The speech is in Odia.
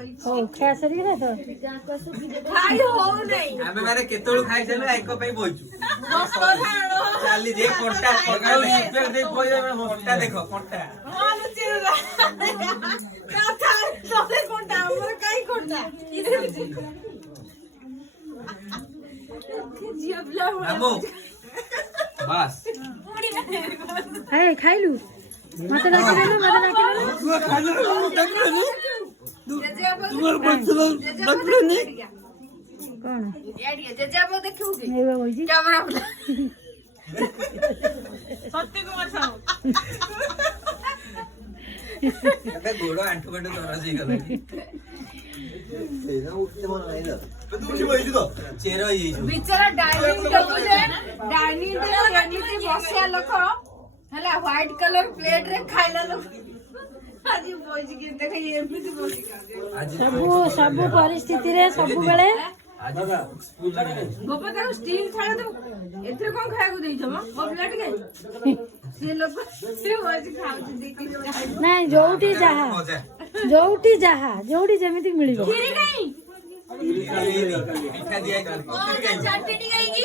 हो खाया सरी गला तो ଖାଇ ହଉନାହିଁ ଆମେ ମାନେ କେତେବେଳୁ ଖାଇସାରିଲୁ ଏକ ପାଇଁ ବଇଛୁ ଚାଲି ଯେ କଣ୍ଟା ସକାଳୁ ସିପେର ଦେଇ ବଇବେ କଣ୍ଟା ଦେଖ କଣ୍ଟା ହଁ ଲୁଚିରୁଲା କଥା ତତେ କୋଣ୍ଟା ଆମର କାଇ କୋଣ୍ଟା ଝିଅ ପିଲା ଆମୁ ବାସ୍ ए खाइलु मते डाकिलेनु कोन जेजेबा देखिउ कि एबा होइजी कैमरा सत्य को बचाओ ଏବେ ଗୋଡ ଆଣ୍ଠୁ ଫାଣ୍ଠୁ ଦରଜ ହେଇଗଲାଣି ଚେର ହେଇଯାଇଛି ବିଚାରା ଡାଇନିଂ ଟେବୁଲ ଏମିତି ବସିଆ ଲୋକ ହେଲା ହ୍ୱାଇଟ କଲର ପ୍ଲେଟ ରେ ଖାଇଲା ଲୋକ ଆଜି ବଇଛି କି ଦେଖ ଏମିତି ବସି ସବୁ परिस्थिति रे सब बेले ଗୋପା ତାକୁ ଷ୍ଟିଲ ଥାଳି ଦବୁ ଏଥିରେ କଣ ଖାଇବାକୁ ଦେଇଛ ମ ମୋ ପ୍ଲେଟ କାଇଁ ସେ ଲୋକ ସେ ବସି ଖାଉଛି ଦେଖି ନାଇଁ ଯୋଉଠି ଯାହା ଯୋଉଠି ଯେମିତି ମିଳିବ କ୍ଷୀରି କାଇଁ ମିଠା ଦିଆ ଚାଟଣି କାହିଁକି